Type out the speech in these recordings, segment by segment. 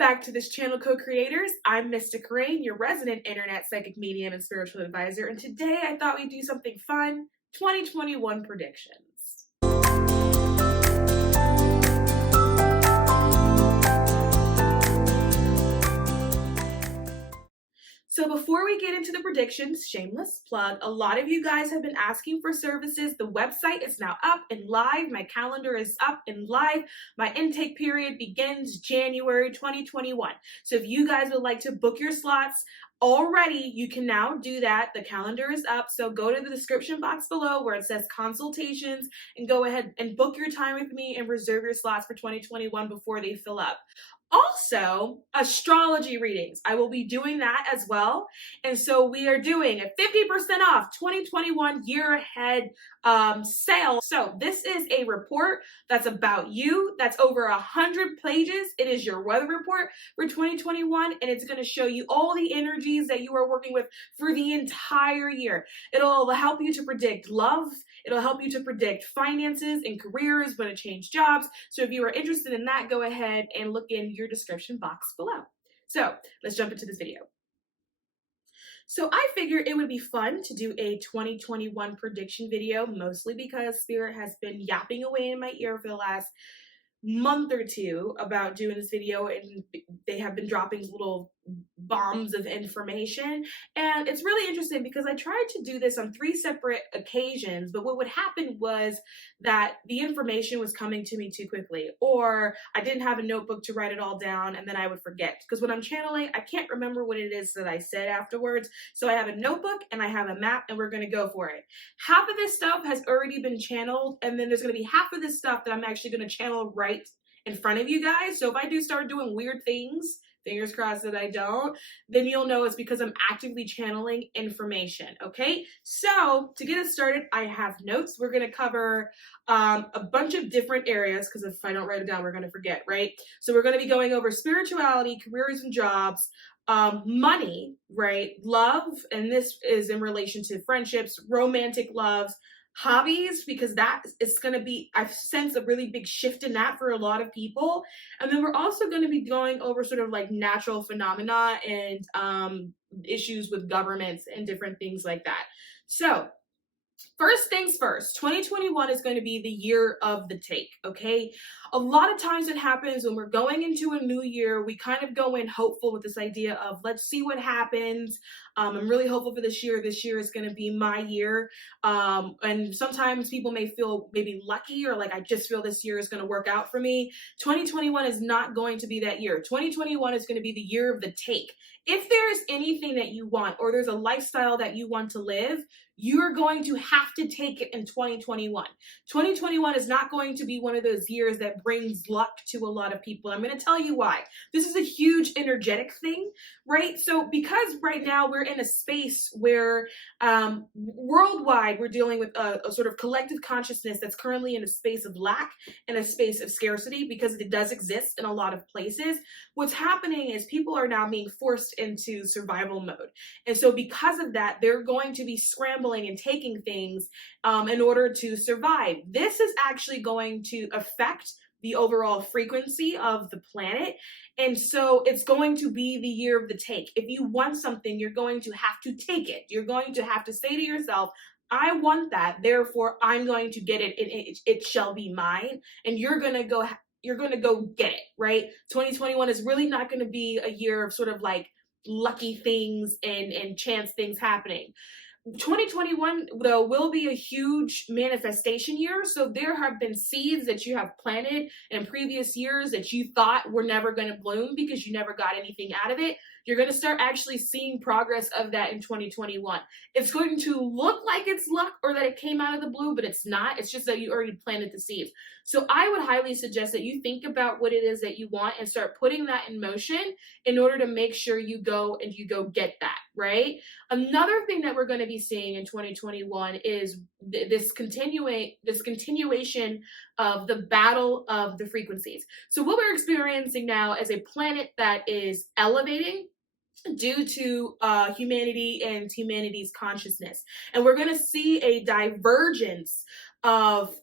back to this channel, co-creators. I'm mysticrainn, your resident internet psychic medium and spiritual advisor, and today I thought we'd do something fun, 2021 predictions. So before we get into the predictions, shameless plug, a lot of you guys have been asking for services. The website is now up and live. My calendar is up and live. My intake period begins January 2021. So if you guys would like to book your slots already, you can now do that. The calendar is up. So go to the description box below where it says consultations and go ahead and book your time with me and reserve your slots for 2021 before they fill up. Also, astrology readings. I will be doing that as well. And so we are doing a 50% off 2021 year ahead sale. So this is a report that's about you. That's over 100 pages. It is your weather report for 2021. And it's going to show you all the energies that you are working with for the entire year. It'll help you to predict love. It'll help you to predict finances and careers, when to change jobs. So if you are interested in that, go ahead and look in your description box below. So let's jump into this video. So I figured it would be fun to do a 2021 prediction video, mostly because Spirit has been yapping away in my ear for the last month or two about doing this video, and they have been dropping little bombs of information, and it's really interesting because I tried to do this on 3 separate occasions, but what would happen was that the information was coming to me too quickly, or I didn't have a notebook to write it all down, and then I would forget, because when I'm channeling, I can't remember what it is that I said afterwards. So I have a notebook and I have a map, and we're going to go for it. Half of this stuff has already been channeled, and then there's going to be half of this stuff that I'm actually going to channel right in front of you guys. So if I do start doing weird things, fingers crossed that I don't, then you'll know it's because I'm actively channeling information, okay? So to get us started, I have notes. We're going to cover a bunch of different areas, because if I don't write it down, we're going to forget, right? So we're going to be going over spirituality, careers and jobs, money, right? Love, and this is in relation to friendships, romantic loves, hobbies, because that is going to be, I've sensed a really big shift in that for a lot of people. And then we're also going to be going over sort of like natural phenomena and issues with governments and different things like that. So first things first, 2021 is going to be the year of the take, okay? A lot of times it happens when we're going into a new year, we kind of go in hopeful with this idea of let's see what happens. I'm really hopeful for this year. This year is going to be my year. And sometimes people may feel maybe lucky, or like, I just feel this year is going to work out for me. 2021 is not going to be that year. 2021 is going to be the year of the take. If there's anything that you want, or there's a lifestyle that you want to live, you're going to have to take it in 2021. 2021 is not going to be one of those years that brings luck to a lot of people. I'm going to tell you why. This is a huge energetic thing, right? So because right now we're in a space where worldwide we're dealing with a sort of collective consciousness that's currently in a space of lack and a space of scarcity, because it does exist in a lot of places. What's happening is people are now being forced into survival mode. And so because of that, they're going to be scrambling and taking things in order to survive. This is actually going to affect the overall frequency of the planet. And so it's going to be the year of the take. If you want something, you're going to have to take it. You're going to have to say to yourself, I want that, therefore I'm going to get it, and it shall be mine. And you're going to go get it, right? 2021 is really not going to be a year of sort of like lucky things and chance things happening. 2021, though, will be a huge manifestation year. So there have been seeds that you have planted in previous years that you thought were never going to bloom because you never got anything out of it. You're going to start actually seeing progress of that in 2021. It's going to look like it's luck or that it came out of the blue, but it's not. It's just that you already planted the seeds. So I would highly suggest that you think about what it is that you want and start putting that in motion in order to make sure you go get that, right? Another thing that we're going to be seeing in 2021 is this continuation of the battle of the frequencies. So what we're experiencing now is a planet that is elevating due to humanity and humanity's consciousness. And we're going to see a divergence of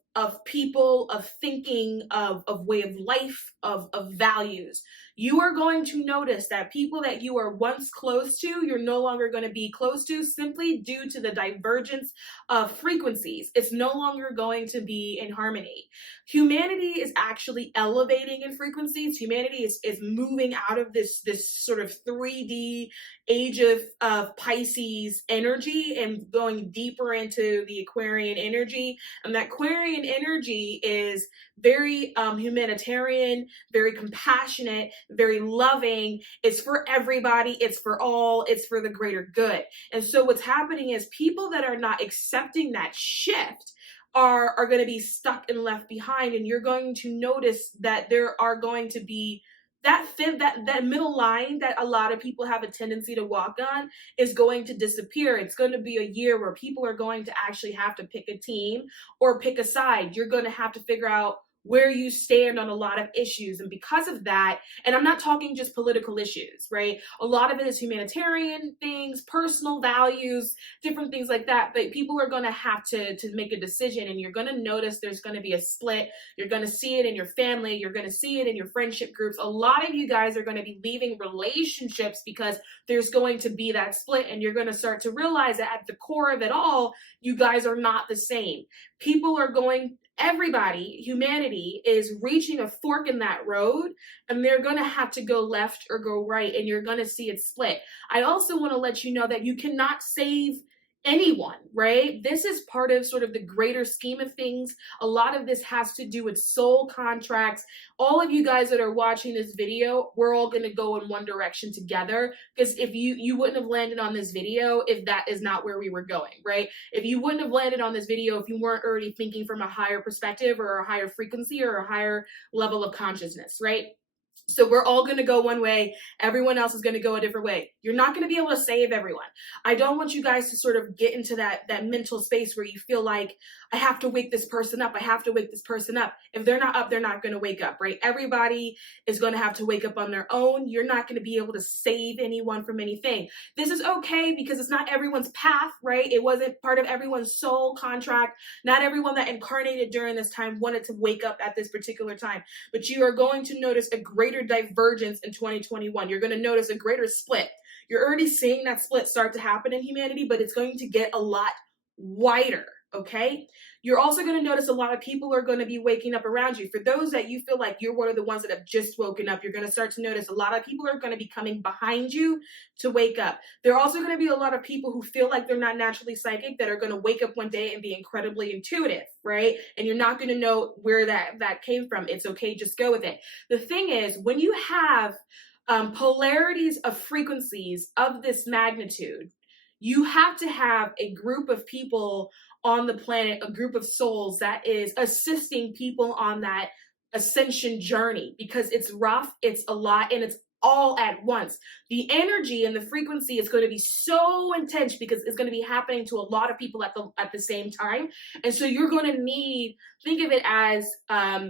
people, of thinking, of way of life, of values. You are going to notice that people that you were once close to, you're no longer going to be close to, simply due to the divergence of frequencies. It's no longer going to be in harmony. Humanity is actually elevating in frequencies. Humanity is moving out of this sort of 3D age of Pisces energy and going deeper into the Aquarian energy. And that Aquarian energy is very humanitarian, very compassionate, very loving. It's for everybody. It's for all. It's for the greater good. And so what's happening is people that are not accepting that shift are going to be stuck and left behind. And you're going to notice that there are going to be that middle line that a lot of people have a tendency to walk on is going to disappear. It's going to be a year where people are going to actually have to pick a team or pick a side. You're going to have to figure out where you stand on a lot of issues. And because of that, and I'm not talking just political issues, right? A lot of it is humanitarian things, personal values, different things like that. But people are going to have to make a decision, and you're going to notice there's going to be a split. You're going to see it in your family. You're going to see it in your friendship groups. A lot of you guys are going to be leaving relationships because there's going to be that split, and you're going to start to realize that at the core of it all, you guys are not the same. People are everybody, humanity is reaching a fork in that road, and they're going to have to go left or go right, and you're going to see it split. I also want to let you know that you cannot save anyone, right? This is part of sort of the greater scheme of things. A lot of this has to do with soul contracts. All of you guys that are watching this video, we're all going to go in one direction together, because if you wouldn't have landed on this video if that is not where we were going, right? If you wouldn't have landed on this video if you weren't already thinking from a higher perspective or a higher frequency or a higher level of consciousness, right? So we're all going to go one way. Everyone else is going to go a different way. You're not going to be able to save everyone. I don't want you guys to sort of get into that mental space where you feel like, I have to wake this person up. I have to wake this person up. If they're not up, they're not going to wake up, right? Everybody is going to have to wake up on their own. You're not going to be able to save anyone from anything. This is okay because it's not everyone's path, right? It wasn't part of everyone's soul contract. Not everyone that incarnated during this time wanted to wake up at this particular time. But you are going to notice a greater divergence in 2021. You're going to notice a greater split. You're already seeing that split start to happen in humanity, but it's going to get a lot wider, okay? You're also going to notice a lot of people are going to be waking up around you. For those that you feel like you're one of the ones that have just woken up, you're going to start to notice a lot of people are going to be coming behind you to wake up. There are also going to be a lot of people who feel like they're not naturally psychic that are going to wake up one day and be incredibly intuitive, right? And you're not going to know where that came from. It's okay, just go with it. The thing is, when you have polarities of frequencies of this magnitude, you have to have a group of people on the planet, a group of souls that is assisting people on that ascension journey, because it's rough, it's a lot, and it's all at once. The energy and the frequency is going to be so intense because it's going to be happening to a lot of people at the same time. And so you're going to need, think of it as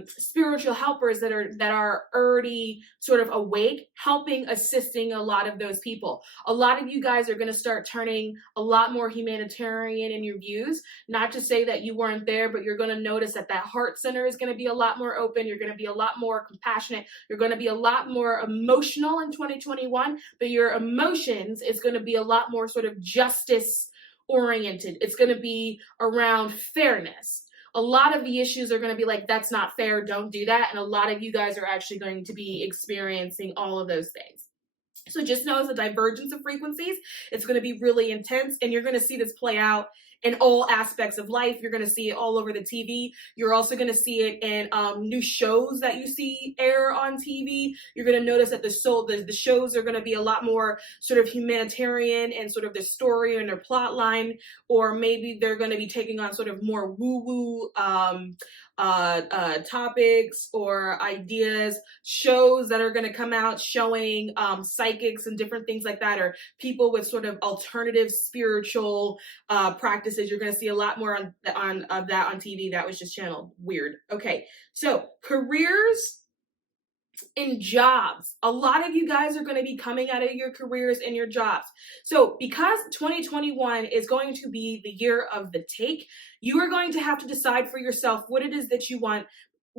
spiritual helpers that are already sort of awake, helping, assisting a lot of those people. A lot of you guys are going to start turning a lot more humanitarian in your views. Not to say that you weren't there, but you're going to notice that heart center is going to be a lot more open. You're going to be a lot more compassionate. You're going to be a lot more emotional in 2021, but your emotions is going to be a lot more sort of justice oriented. It's going to be around fairness. A lot of the issues are going to be like, that's not fair, don't do that. And a lot of you guys are actually going to be experiencing all of those things. So just know as a divergence of frequencies, it's going to be really intense, and you're going to see this play out in all aspects of life. You're going to see it all over the TV. You're also going to see it in new shows that you see air on TV. You're going to notice that the shows are going to be a lot more sort of humanitarian and sort of the story and their plot line, or maybe they're going to be taking on sort of more woo-woo topics or ideas. Shows that are going to come out showing psychics and different things like that, or people with sort of alternative spiritual practices. You're going to see a lot more of that on TV. That was just channeled weird. Okay, so careers and jobs. A lot of you guys are going to be coming out of your careers and your jobs. So because 2021 is going to be the year of the take, you are going to have to decide for yourself what it is that you want.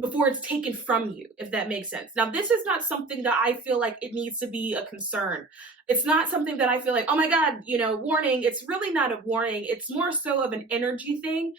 it's taken from you, if that makes sense. Now, this is not something that I feel like it needs to be a concern. It's not something that I feel like, oh my God, warning. It's really not a warning. It's more so of an energy thing,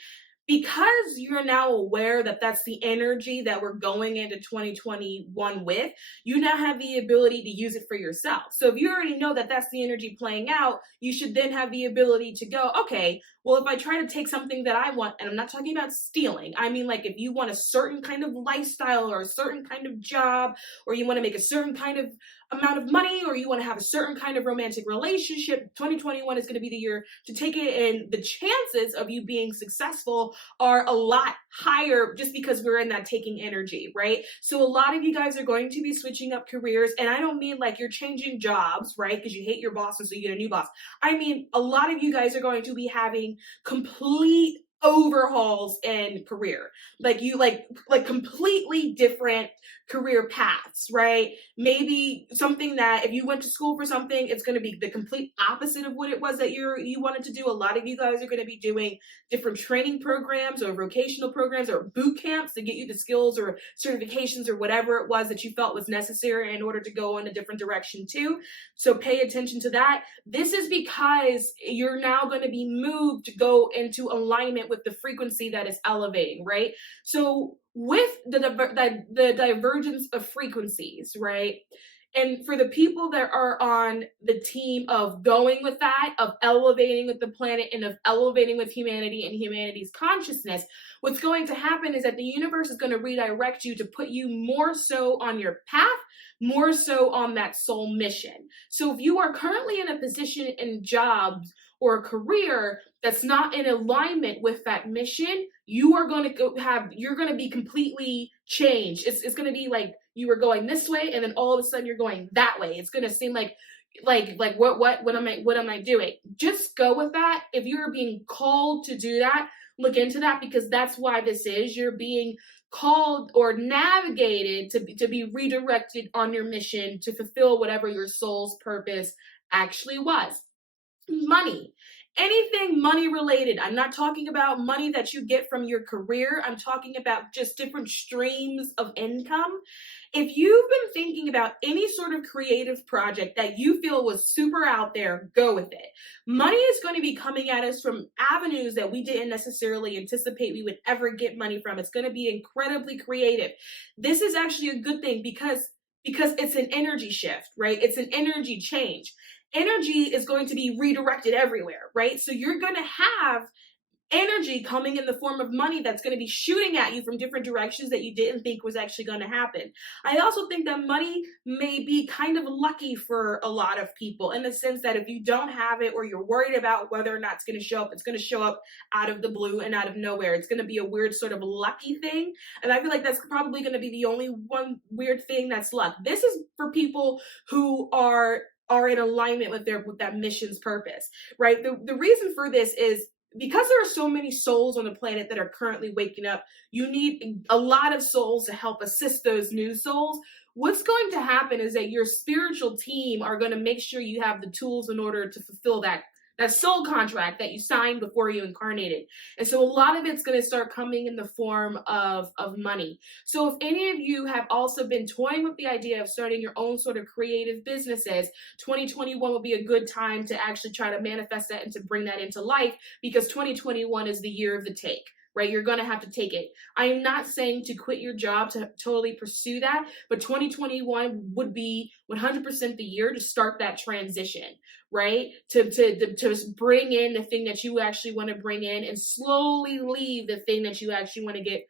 because you're now aware that that's the energy that we're going into 2021 with. You now have the ability to use it for yourself. So if you already know that that's the energy playing out, you should then have the ability to go, okay, well, if I try to take something that I want, and I'm not talking about stealing, I mean, like, if you want a certain kind of lifestyle or a certain kind of job, or you want to make a certain kind of amount of money, or you want to have a certain kind of romantic relationship, 2021 is going to be the year to take it, and the chances of you being successful are a lot higher, just because we're in that taking energy, right? So a lot of you guys are going to be switching up careers, and I don't mean like you're changing jobs, right? Because you hate your boss and so you get a new boss. I mean, a lot of you guys are going to be having complete overhauls in career, like completely different career paths, right? Maybe something that if you went to school for something, it's going to be the complete opposite of what it was that you wanted to do. A lot of you guys are going to be doing different training programs or vocational programs or boot camps to get you the skills or certifications or whatever it was that you felt was necessary in order to go in a different direction too. So pay attention to that. This is because you're now going to be moved to go into alignment with the frequency that is elevating, right? So with the divergence of frequencies, right? And for the people that are on the team of going with that, of elevating with the planet and of elevating with humanity and humanity's consciousness, what's going to happen is that the universe is going to redirect you to put you more so on your path, more so on that soul mission. So if you are currently in a position in jobs or a career that's not in alignment with that mission, you're going to be completely changed. It's going to be like you were going this way, and then all of a sudden you're going that way. It's going to seem like what am I doing? Just go with that. If you're being called to do that, look into that, because that's why this is. You're being called or navigated to be redirected on your mission to fulfill whatever your soul's purpose actually was. Money. Anything money related. I'm not talking about money that you get from your career. I'm talking about just different streams of income. If you've been thinking about any sort of creative project that you feel was super out there, go with it. Money is going to be coming at us from avenues that we didn't necessarily anticipate we would ever get money from. It's going to be incredibly creative. This is actually a good thing because it's an energy shift, right? It's an energy change. Energy is going to be redirected everywhere, right? So you're going to have energy coming in the form of money that's going to be shooting at you from different directions that you didn't think was actually going to happen. I also think that money may be kind of lucky for a lot of people, in the sense that if you don't have it, or you're worried about whether or not it's going to show up, it's going to show up out of the blue and out of nowhere. It's going to be a weird sort of lucky thing. And I feel like that's probably going to be the only one weird thing that's luck. This is for people who are in alignment with that mission's purpose, right? The reason for this is because there are so many souls on the planet that are currently waking up. You need a lot of souls to help assist those new souls. What's going to happen is that your spiritual team are going to make sure you have the tools in order to fulfill that soul contract that you signed before you incarnated. And so a lot of it's going to start coming in the form of money. So if any of you have also been toying with the idea of starting your own sort of creative businesses, 2021 will be a good time to actually try to manifest that and to bring that into life, because 2021 is the year of the take. Right? You're going to have to take it. I am not saying to quit your job to totally pursue that, but 2021 would be 100% the year to start that transition, right? To bring in the thing that you actually want to bring in, and slowly leave the thing that you actually want to get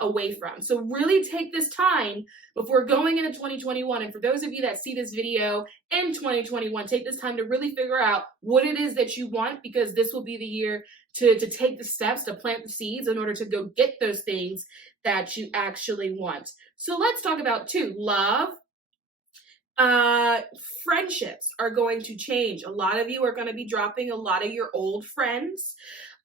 away from. So really take this time before going into 2021. And for those of you that see this video in 2021, take this time to really figure out what it is that you want, because this will be the year to take the steps to plant the seeds in order to go get those things that you actually want. So let's talk about love. Friendships are going to change. A lot of you are going to be dropping a lot of your old friends.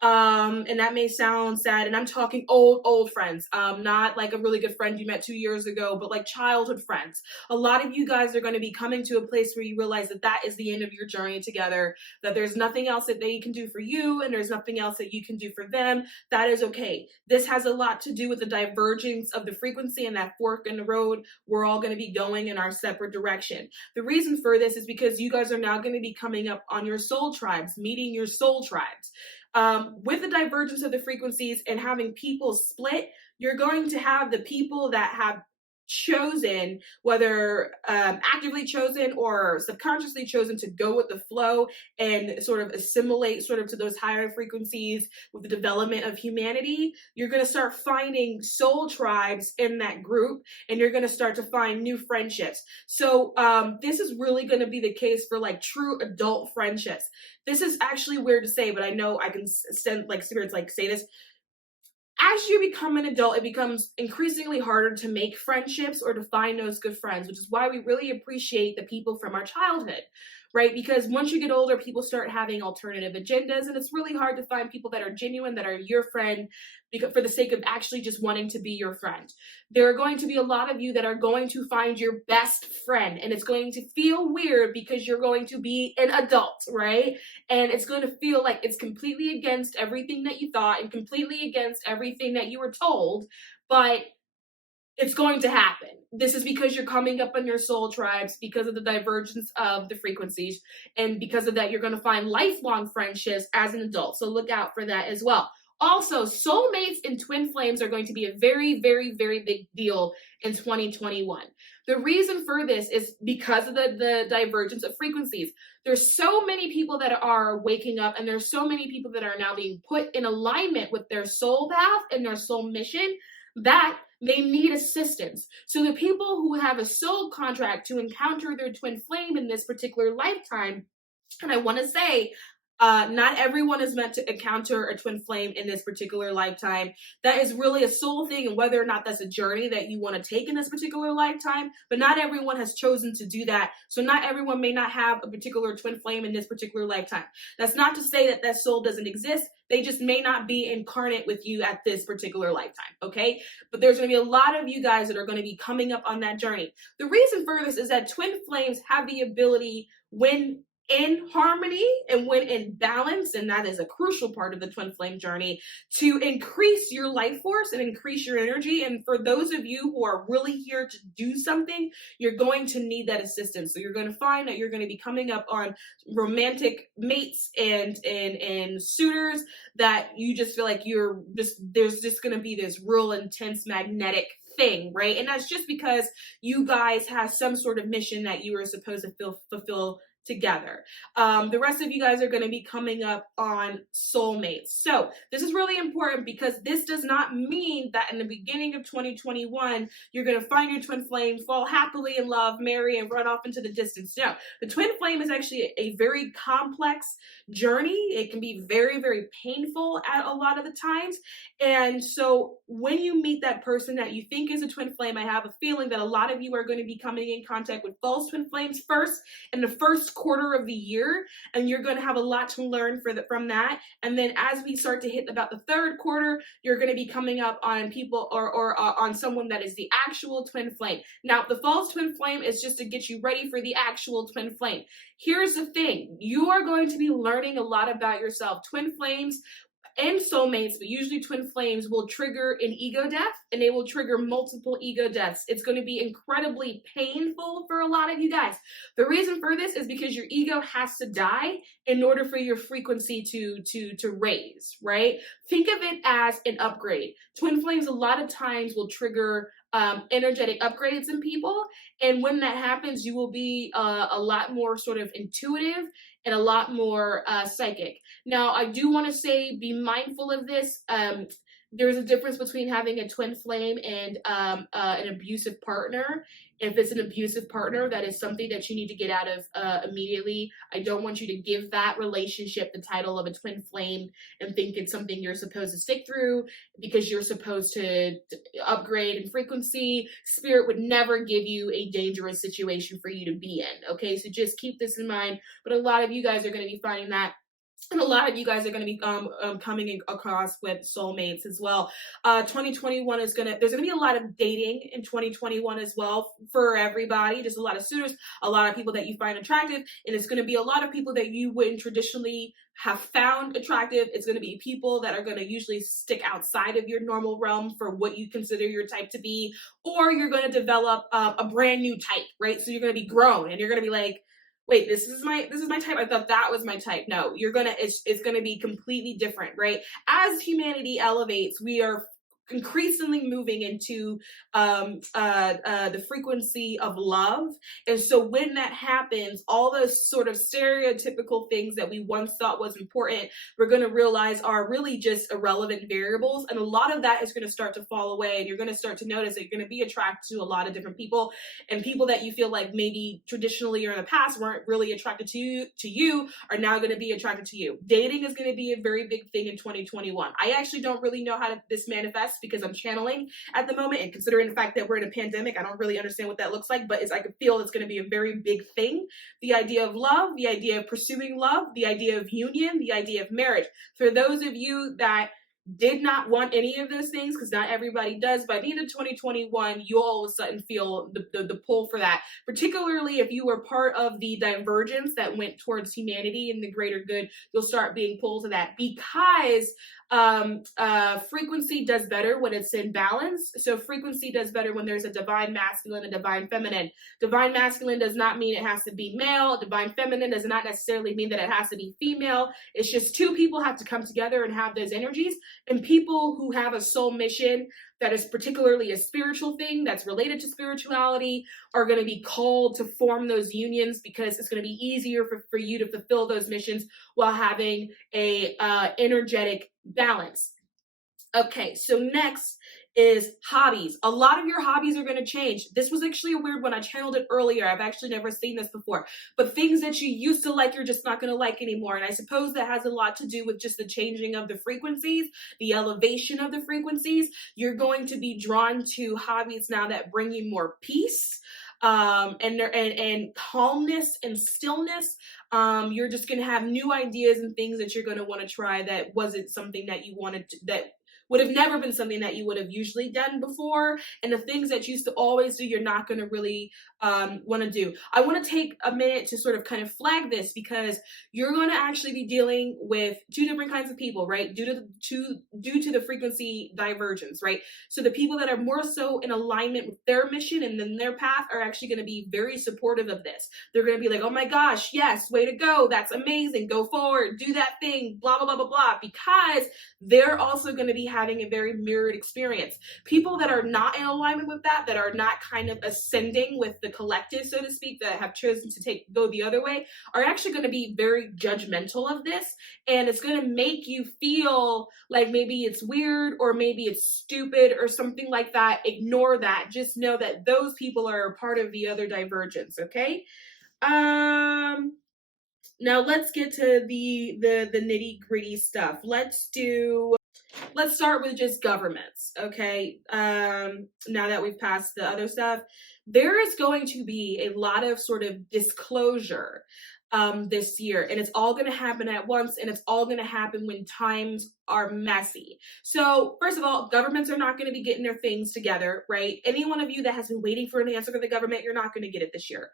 And that may sound sad, and I'm talking old friends, not like a really good friend you met 2 years ago, but like childhood friends. A lot of you guys are going to be coming to a place where you realize that that is the end of your journey together, that there's nothing else that they can do for you, and there's nothing else that you can do for them. That is okay. This has a lot to do with the divergence of the frequency and that fork in the road. We're all going to be going in our separate direction. The reason for this is because you guys are now going to be coming up on your soul tribes, meeting your soul tribes. With the divergence of the frequencies and having people split, you're going to have the people that have chosen, whether actively chosen or subconsciously chosen, to go with the flow and sort of assimilate sort of to those higher frequencies with the development of humanity. You're going to start finding soul tribes in that group, and you're going to start to find new friendships. So this is really going to be the case for like true adult friendships. This is actually weird to say, but I know I can send like spirits like say this. As you become an adult, it becomes increasingly harder to make friendships or to find those good friends, which is why we really appreciate the people from our childhood, right? Because once you get older, people start having alternative agendas, and it's really hard to find people that are genuine, that are your friend, because for the sake of actually just wanting to be your friend. There are going to be a lot of you that are going to find your best friend, and it's going to feel weird because you're going to be an adult, right? And it's going to feel like it's completely against everything that you thought and completely against everything that you were told, but it's going to happen. This is because you're coming up on your soul tribes, because of the divergence of the frequencies, and because of that, you're going to find lifelong friendships as an adult. So look out for that as well. Also, soulmates and twin flames are going to be a very, very, very big deal in 2021. The reason for this is because of the divergence of frequencies. There's so many people that are waking up, and there's so many people that are now being put in alignment with their soul path and their soul mission that they need assistance. So the people who have a soul contract to encounter their twin flame in this particular lifetime, and I want to say, not everyone is meant to encounter a twin flame in this particular lifetime. That is really a soul thing, and whether or not that's a journey that you want to take in this particular lifetime, but not everyone has chosen to do that. So not everyone may not have a particular twin flame in this particular lifetime. That's not to say that that soul doesn't exist. They just may not be incarnate with you at this particular lifetime, okay? But there's going to be a lot of you guys that are going to be coming up on that journey. The reason for this is that twin flames have the ability, when in harmony and when in balance, and that is a crucial part of the twin flame journey, to increase your life force and increase your energy. And for those of you who are really here to do something, you're going to need that assistance. So you're going to find that you're going to be coming up on romantic mates and suitors that you just feel like there's just going to be this real intense magnetic thing, right? And that's just because you guys have some sort of mission that you are supposed to fulfill together. The rest of you guys are going to be coming up on soulmates. So this is really important, because this does not mean that in the beginning of 2021, you're going to find your twin flame, fall happily in love, marry, and run off into the distance. No, the twin flame is actually a very complex journey. It can be very, very painful at a lot of the times. And so when you meet that person that you think is a twin flame, I have a feeling that a lot of you are going to be coming in contact with false twin flames first in the first quarter of the year, and you're going to have a lot to learn from that. And then as we start to hit about the third quarter, you're going to be coming up on people or on someone that is the actual twin flame. Now, the false twin flame is just to get you ready for the actual twin flame. Here's the thing. You are going to be learning a lot about yourself. Twin flames and soulmates, but usually twin flames, will trigger an ego death, and they will trigger multiple ego deaths. It's going to be incredibly painful for a lot of you guys. The reason for this is because your ego has to die in order for your frequency to raise, right? Think of it as an upgrade. Twin flames a lot of times will trigger energetic upgrades in people, and when that happens, you will be a lot more sort of intuitive and a lot more psychic. Now, I do want to say, be mindful of this. There's a difference between having a twin flame and an abusive partner. If it's an abusive partner, that is something that you need to get out of immediately. I don't want you to give that relationship the title of a twin flame and think it's something you're supposed to stick through because you're supposed to upgrade in frequency. Spirit would never give you a dangerous situation for you to be in, okay? So just keep this in mind. But a lot of you guys are going to be finding that And a lot of you guys are going to be coming across with soulmates as well. 2021 is there's gonna be a lot of dating in 2021 as well for everybody. Just a lot of suitors, a lot of people that you find attractive, and it's gonna be a lot of people that you wouldn't traditionally have found attractive. It's gonna be people that are gonna usually stick outside of your normal realm for what you consider your type to be, or you're gonna develop a brand new type, right? So you're gonna be grown, and you're gonna be like, wait, this is my type. I thought that was my type. No, it's gonna be completely different, right? As humanity elevates, we are increasingly moving into the frequency of love. And so when that happens, all those sort of stereotypical things that we once thought was important, we're going to realize are really just irrelevant variables. And a lot of that is going to start to fall away. And you're going to start to notice that you're going to be attracted to a lot of different people, and people that you feel like maybe traditionally or in the past weren't really attracted to you are now going to be attracted to you. Dating is going to be a very big thing in 2021. I actually don't really know how this manifests because I'm channeling at the moment, and considering the fact that we're in a pandemic, I don't really understand what that looks like, but I can feel it's going to be a very big thing. The idea of love, the idea of pursuing love, the idea of union, the idea of marriage. For those of you that did not want any of those things, because not everybody does, by the end of 2021, you'll all of a sudden feel the pull for that, particularly if you were part of the divergence that went towards humanity and the greater good. You'll start being pulled to that because frequency does better when it's in balance. So frequency does better when there's a divine masculine and divine feminine. Divine masculine does not mean it has to be male. Divine feminine does not necessarily mean that it has to be female. It's just two people have to come together and have those energies. And people who have a soul mission that is particularly a spiritual thing that's related to spirituality are going to be called to form those unions, because it's going to be easier for you to fulfill those missions while having a energetic balance. Okay, so next is hobbies. A lot of your hobbies are going to change. This was actually a weird one. I channeled it earlier. I've actually never seen this before. But things that you used to like, you're just not going to like anymore. And I suppose that has a lot to do with just the changing of the frequencies, the elevation of the frequencies. You're going to be drawn to hobbies now that bring you more peace, and calmness and stillness. You're just going to have new ideas and things that you're going to want to try that wasn't something that you wanted to, that would have never been something that you would have usually done before. And the things that you used to always do, you're not going to really want to do. I want to take a minute to sort of kind of flag this, because you're going to actually be dealing with two different kinds of people, right? Due to the frequency divergence, right? So the people that are more so in alignment with their mission and then their path are actually going to be very supportive of this. They're going to be like, oh my gosh, yes, way to go. That's amazing. Go forward, do that thing, blah, blah, blah, blah, blah, because they're also going to be having a very mirrored experience. People that are not in alignment with that are not kind of ascending with the collective, so to speak, that have chosen to go the other way, are actually going to be very judgmental of this. And it's going to make you feel like maybe it's weird or maybe it's stupid or something like that. Ignore that. Just know that those people are a part of the other divergence, okay? Now let's get to the nitty-gritty stuff. Let's start with just governments, okay? Now that we've passed the other stuff, there is going to be a lot of sort of disclosure this year, and it's all going to happen at once, and it's all going to happen when times are messy. So first of all, governments are not going to be getting their things together, right? Any one of you that has been waiting for an answer from the government, you're not going to get it this year.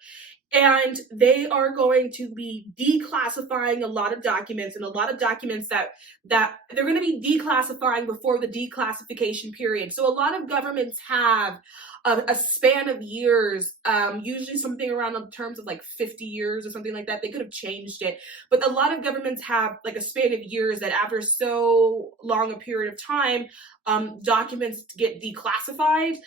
And they are going to be declassifying a lot of documents, and a lot of documents that they're going to be declassifying before the declassification period. So a lot of governments have a span of years, usually something around in terms of like 50 years or something like that. They could have changed it, but a lot of governments have like a span of years that after so long a period of time, documents get declassified.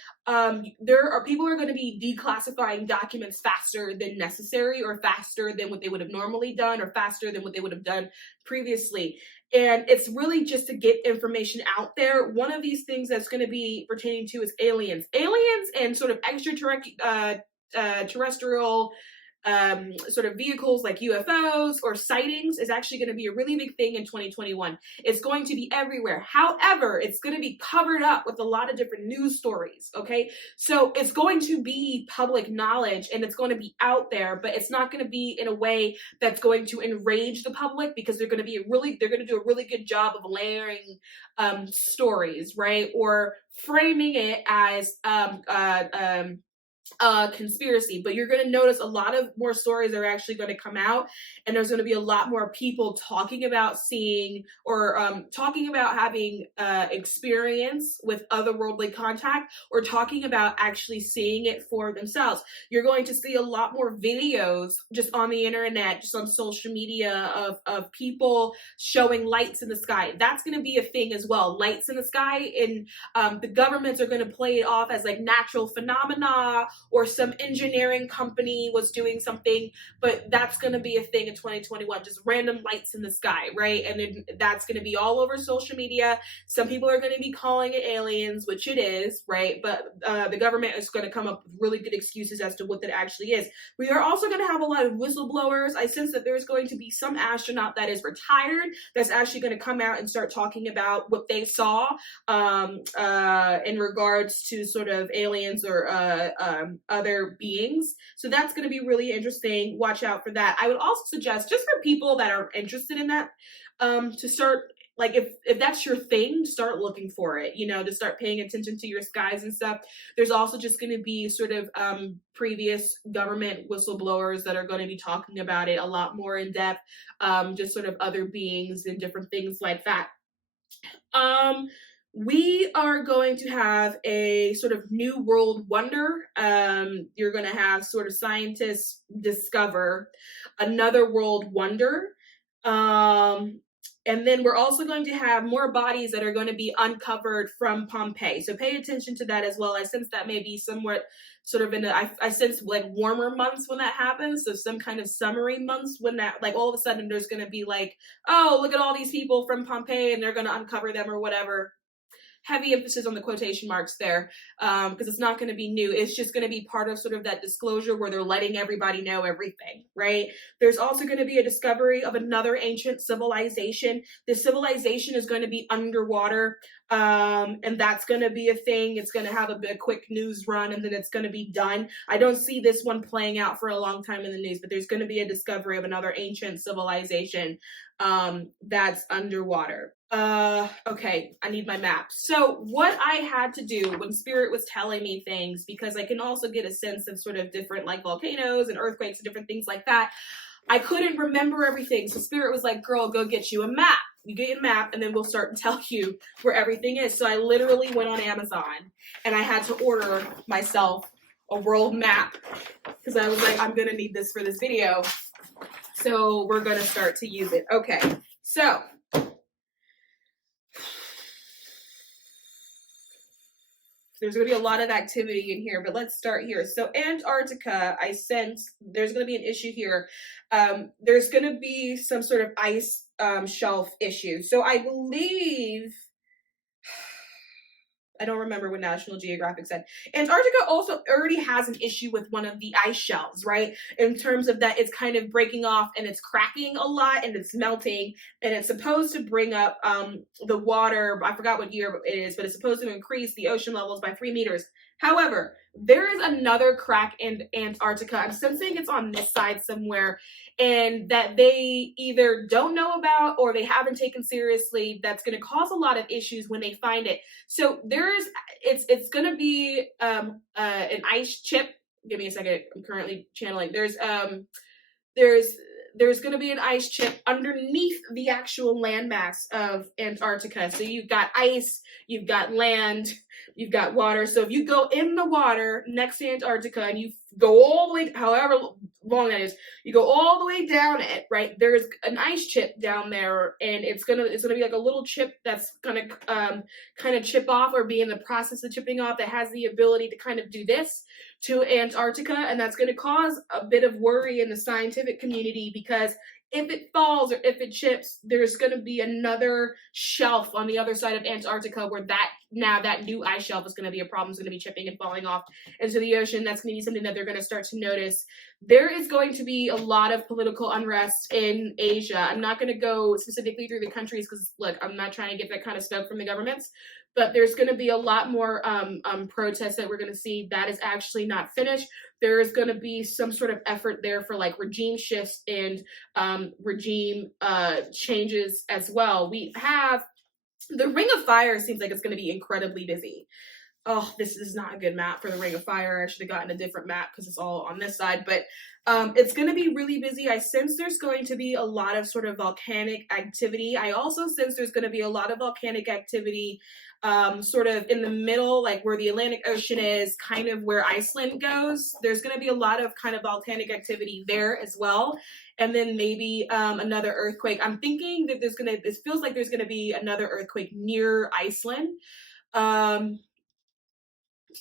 People are going to be declassifying documents faster than necessary, or faster than what they would have normally done, or faster than what they would have done previously. And it's really just to get information out there. One of these things that's going to be pertaining to is aliens and sort of extraterrestrial sort of vehicles like UFOs or sightings is actually going to be a really big thing in 2021. It's going to be everywhere. However, it's going to be covered up with a lot of different news stories, okay? So it's going to be public knowledge and it's going to be out there, but it's not going to be in a way that's going to enrage the public, because they're going to do a really good job of layering stories, right? Or framing it as conspiracy. But you're going to notice a lot of more stories are actually going to come out, and there's going to be a lot more people talking about seeing or talking about having experience with otherworldly contact, or talking about actually seeing it for themselves. You're going to see a lot more videos just on the internet, just on social media of people showing lights in the sky. That's going to be a thing as well. Lights in the sky, and the governments are going to play it off as like natural phenomena, or some engineering company was doing something, but that's going to be a thing in 2021, just random lights in the sky, right? And then that's going to be all over social media. Some people are going to be calling it aliens, which it is, right? But the government is going to come up with really good excuses as to what that actually is. We are also going to have a lot of whistleblowers. I sense that there's going to be some astronaut that is retired that's actually going to come out and start talking about what they saw in regards to sort of aliens or other beings. So that's going to be really interesting. Watch out for that. I would also suggest, just for people that are interested in that, to start, like, if that's your thing, start looking for it, to start paying attention to your skies and stuff. There's also just going to be sort of previous government whistleblowers that are going to be talking about it a lot more in depth, just sort of other beings and different things like that. We are going to have a sort of new world wonder. You're going to have sort of scientists discover another world wonder. And then we're also going to have more bodies that are going to be uncovered from Pompeii. So pay attention to that as well. I sense that may be somewhat sort of I sense like warmer months when that happens. So some kind of summery months when that, like, all of a sudden there's going to be like, oh, look at all these people from Pompeii and they're going to uncover them or whatever. Heavy emphasis on the quotation marks there, because it's not going to be new. It's just going to be part of sort of that disclosure where they're letting everybody know everything, right? There's also going to be a discovery of another ancient civilization. This civilization is going to be underwater, and that's going to be a thing. It's going to have a quick news run, and then it's going to be done. I don't see this one playing out for a long time in the news, but there's going to be a discovery of another ancient civilization that's underwater. Okay, I need my map. So what I had to do when Spirit was telling me things, because I can also get a sense of sort of different like volcanoes and earthquakes and different things like that, I couldn't remember everything. So Spirit was like, girl, go get you a map. You get a map and then we'll start and tell you where everything is. So I literally went on Amazon and I had to order myself a world map because I was like, I'm going to need this for this video. So we're going to start to use it. Okay, so there's going to be a lot of activity in here, but let's start here. So Antarctica, I sense there's going to be an issue here. There's going to be some sort of ice shelf issue. So I believe, I don't remember what National Geographic said. Antarctica also already has an issue with one of the ice shelves, right? In terms of that, it's kind of breaking off and it's cracking a lot and it's melting, and it's supposed to bring up the water. I forgot what year it is, but it's supposed to increase the ocean levels by 3 meters. However, there is another crack in Antarctica. I'm sensing it's on this side somewhere, and that they either don't know about or they haven't taken seriously. That's going to cause a lot of issues when they find it. So it's going to be an ice chip. Give me a second. I'm currently channeling. There's going to be an ice chip underneath the actual landmass of Antarctica. So you've got ice, you've got land, you've got water. So if you go in the water next to Antarctica and you go all the way, however long that is, you go all the way down it, right? There's an ice chip down there, and it's gonna be like a little chip that's gonna kind of chip off or be in the process of chipping off, that has the ability to kind of do this to Antarctica, and that's going to cause a bit of worry in the scientific community, because if it falls or if it chips, there's going to be another shelf on the other side of Antarctica where that new ice shelf is going to be a problem. It's going to be chipping and falling off into the ocean. That's going to be something that they're going to start to notice there is going to be a lot of political unrest in Asia. I'm not going to go specifically through the countries because, look, I'm not trying to get that kind of smoke from the governments, but there's going to be a lot more protests that we're going to see. That is actually not finished. There is going to be some sort of effort there for like regime shifts and regime changes as well. We have the Ring of Fire seems like it's going to be incredibly busy. Oh, this is not a good map for the Ring of Fire. I should have gotten a different map because it's all on this side. But it's going to be really busy. I sense there's going to be a lot of sort of volcanic activity. I also sense there's going to be a lot of volcanic activity sort of in the middle, like where the Atlantic Ocean is, kind of where Iceland goes. There's going to be a lot of kind of volcanic activity there as well. And then maybe another earthquake. I'm thinking that this feels like there's going to be another earthquake near Iceland.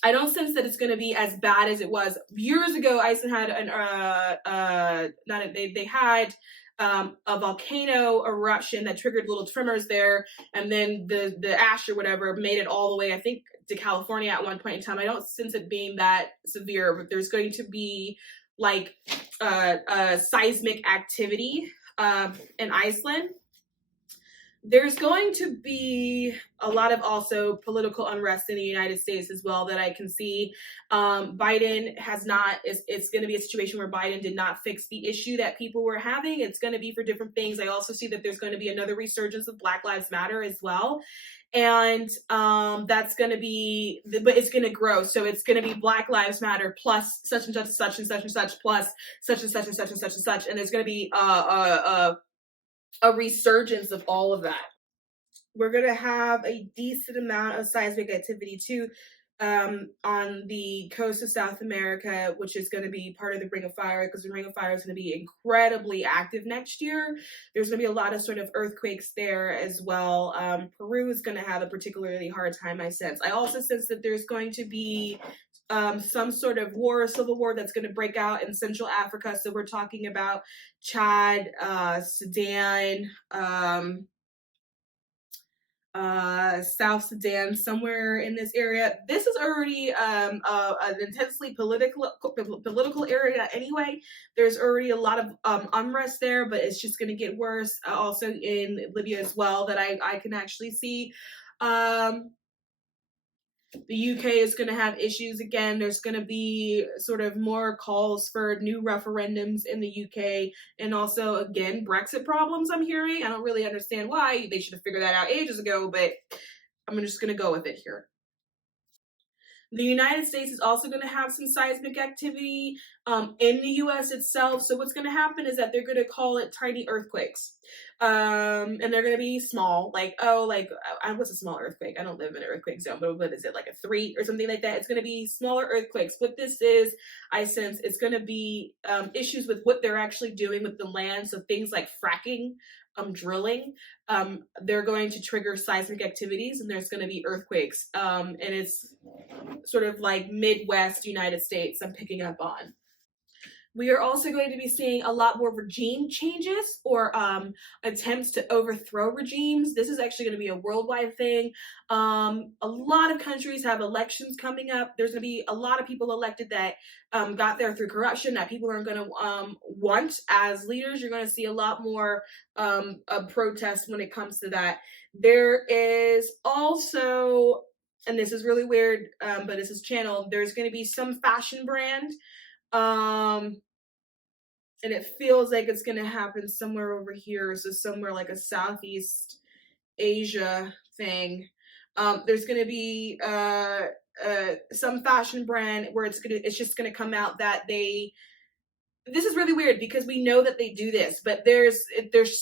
I don't sense that it's going to be as bad as it was years ago. Iceland had they had a volcano eruption that triggered little tremors there, and then the ash or whatever made it all the way, I think, to California at one point in time. I don't sense it being that severe, but there's going to be like seismic activity in Iceland. There's going to be a lot of also political unrest in the United States as well that I can see. Biden has not, it's going to be a situation where Biden did not fix the issue that people were having. It's going to be for different things. I also see that there's going to be another resurgence of Black Lives Matter as well. And that's going to be, but it's going to grow. So it's going to be Black Lives Matter plus such and such, such and such and such, plus such and such and such and such and such. And there's going to be a resurgence of all of that. We're going to have a decent amount of seismic activity too on the coast of South America, which is going to be part of the Ring of Fire, because the Ring of Fire is going to be incredibly active next year. There's going to be a lot of sort of earthquakes there as well. Peru is going to have a particularly hard time, I sense. I also sense that there's going to be some sort of war, civil war that's going to break out in Central Africa. So we're talking about Chad, Sudan, South Sudan, somewhere in this area. This is already an intensely political area anyway. There's already a lot of unrest there, but it's just going to get worse. Also in Libya as well, that I can actually see. The UK is going to have issues again. There's going to be sort of more calls for new referendums in the UK. And also, again, Brexit problems I'm hearing. I don't really understand why. They should have figured that out ages ago, but I'm just going to go with it here. The United States is also going to have some seismic activity in the U.S. itself. So what's going to happen is that they're going to call it tiny earthquakes. And they're going to be small, what's a small earthquake? I don't live in an earthquake zone, but what is it, like a 3 or something like that? It's going to be smaller earthquakes. What this is, I sense, it's going to be issues with what they're actually doing with the land. So things like fracking, drilling, they're going to trigger seismic activities, and there's going to be earthquakes. And it's sort of like Midwest United States I'm picking up on. We are also going to be seeing a lot more regime changes or attempts to overthrow regimes. This is actually going to be a worldwide thing. A lot of countries have elections coming up. There's going to be a lot of people elected that got there through corruption that people aren't going to want as leaders. You're going to see a lot more protest when it comes to that. There is also, and this is really weird, but this is channeled, there's going to be some fashion brand and it feels like it's going to happen somewhere over here. So somewhere like a Southeast Asia thing. There's going to be some fashion brand where it's just going to come out that this is really weird because we know that they do this, but there's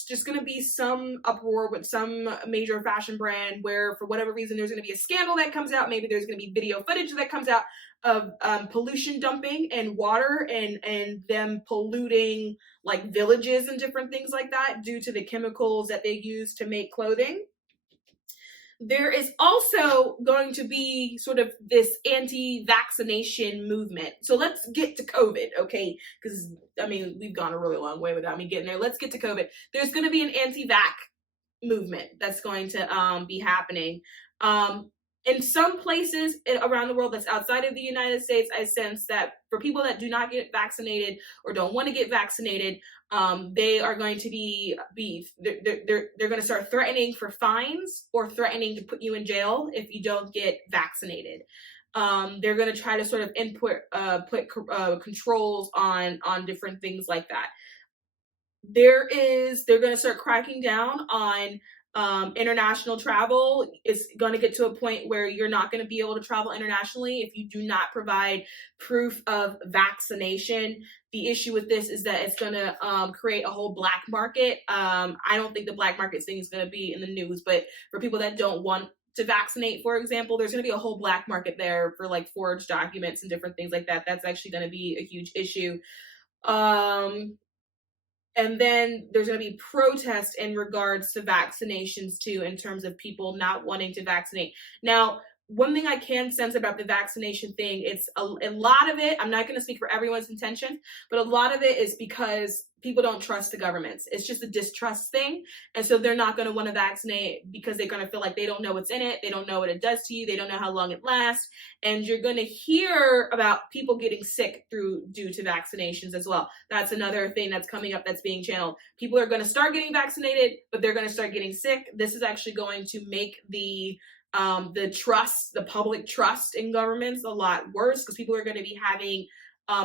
just going to be some uproar with some major fashion brand where for whatever reason there's going to be a scandal that comes out. Maybe there's going to be video footage that comes out of pollution dumping and water and them polluting like villages and different things like that due to the chemicals that they use to make clothing. There is also going to be sort of this anti-vaccination movement. So let's get to COVID, okay? Because, I mean, we've gone a really long way without me getting there. Let's get to COVID. There's going to be an anti-vax movement that's going to be happening. In some places around the world that's outside of the United States, I sense that for people that do not get vaccinated or don't want to get vaccinated, they are going to they're going to start threatening for fines or threatening to put you in jail if you don't get vaccinated. They're going to try to sort of put controls on different things like that. They're going to start cracking down on international travel. Is going to get to a point where you're not going to be able to travel internationally if you do not provide proof of vaccination. The issue with this is that it's going to create a whole black market. I don't think the black market thing is going to be in the news, but for people that don't want to vaccinate, for example, there's going to be a whole black market there for like forged documents and different things like that. That's actually going to be a huge issue. And then there's going to be protests in regards to vaccinations too, in terms of people not wanting to vaccinate. Now, one thing I can sense about the vaccination thing, it's a lot of it, I'm not going to speak for everyone's intention, but a lot of it is because people don't trust the governments. It's just a distrust thing. And so they're not going to want to vaccinate because they're going to feel like they don't know what's in it. They don't know what it does to you. They don't know how long it lasts. And you're going to hear about people getting sick due to vaccinations as well. That's another thing that's coming up that's being channeled. People are going to start getting vaccinated, but they're going to start getting sick. This is actually going to make the public trust in governments a lot worse because people are going to be having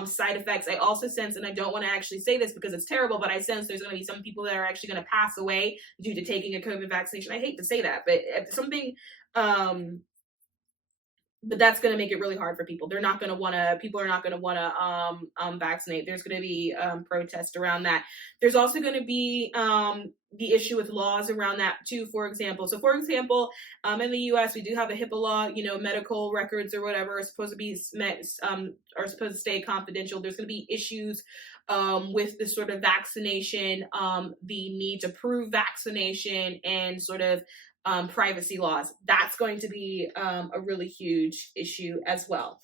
side effects. I also sense, and I don't want to actually say this because it's terrible, but I sense there's going to be some people that are actually going to pass away due to taking a COVID vaccination. I hate to say that, but something, but that's going to make it really hard for people. People are not going to want to vaccinate. There's going to be protests around that. There's also going to be the issue with laws around that too, for example. So for example, in the US, we do have a HIPAA law, medical records or whatever are supposed to be are supposed to stay confidential. There's going to be issues with the sort of vaccination, the need to prove vaccination and sort of privacy laws. That's going to be a really huge issue as well.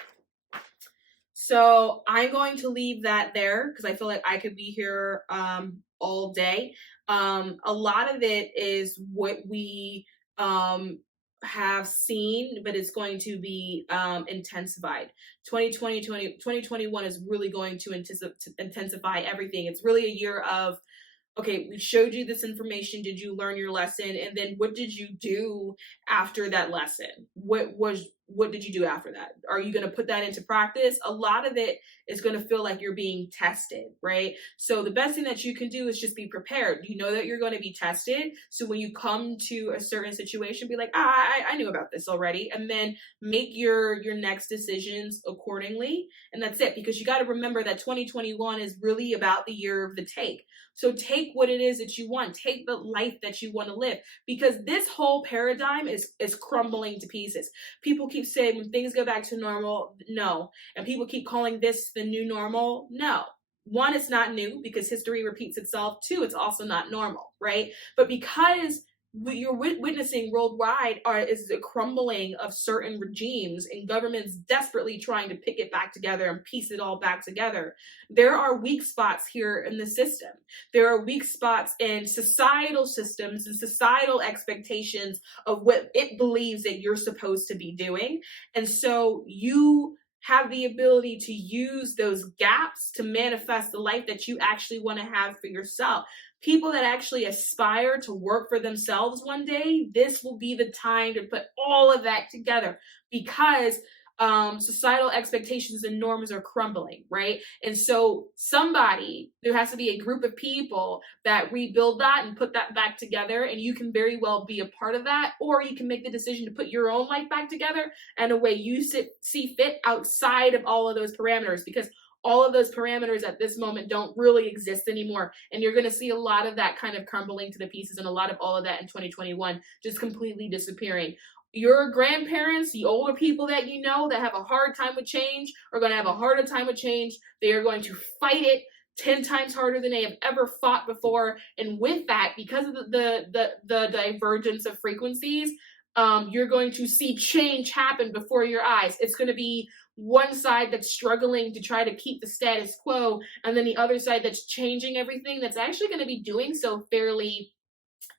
So I'm going to leave that there because I feel like I could be here all day. A lot of it is what we have seen, but it's going to be intensified. 2021 is really going to intensify everything. It's really a year of, okay, we showed you this information. Did you learn your lesson? And then what did you do after that lesson? What did you do after that? Are you going to put that into practice? A lot of it is going to feel like you're being tested, right? So the best thing that you can do is just be prepared. You know that you're going to be tested. So when you come to a certain situation, be like, I knew about this already. And then make your next decisions accordingly. And that's it. Because you got to remember that 2021 is really about the year of the take. So take what it is that you want. Take the life that you want to live. Because this whole paradigm is crumbling to pieces. People keep saying when things go back to normal, no. And people keep calling this the new normal, no. One, it's not new because history repeats itself. Two, it's also not normal, right? But because what you're witnessing worldwide is the crumbling of certain regimes and governments desperately trying to pick it back together and piece it all back together. There are weak spots here in the system. There are weak spots in societal systems and societal expectations of what it believes that you're supposed to be doing. And so you have the ability to use those gaps to manifest the life that you actually want to have for yourself. People that actually aspire to work for themselves one day, this will be the time to put all of that together because societal expectations and norms are crumbling, right? And so there has to be a group of people that rebuild that and put that back together, and you can very well be a part of that, or you can make the decision to put your own life back together in a way you see fit outside of all of those parameters, because all of those parameters at this moment don't really exist anymore. And you're going to see a lot of that kind of crumbling to the pieces and a lot of all of that in 2021 just completely disappearing. Your grandparents, the older people that you know that have a hard time with change, are going to have a harder time with change. They are going to fight it 10 times harder than they have ever fought before. And with that, because of the divergence of frequencies, you're going to see change happen before your eyes. It's going to be one side that's struggling to try to keep the status quo, and then the other side that's changing everything, that's actually going to be doing so fairly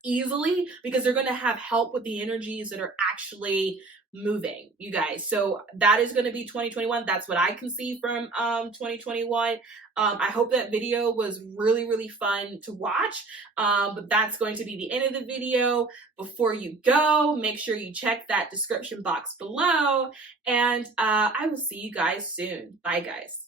easily because they're going to have help with the energies that are actually moving, you guys. So that is going to be 2021. That's what I can see from 2021. I hope that video was really, really fun to watch. But that's going to be the end of the video. Before you go, make sure you check that description box below, and I will see you guys soon. Bye, guys.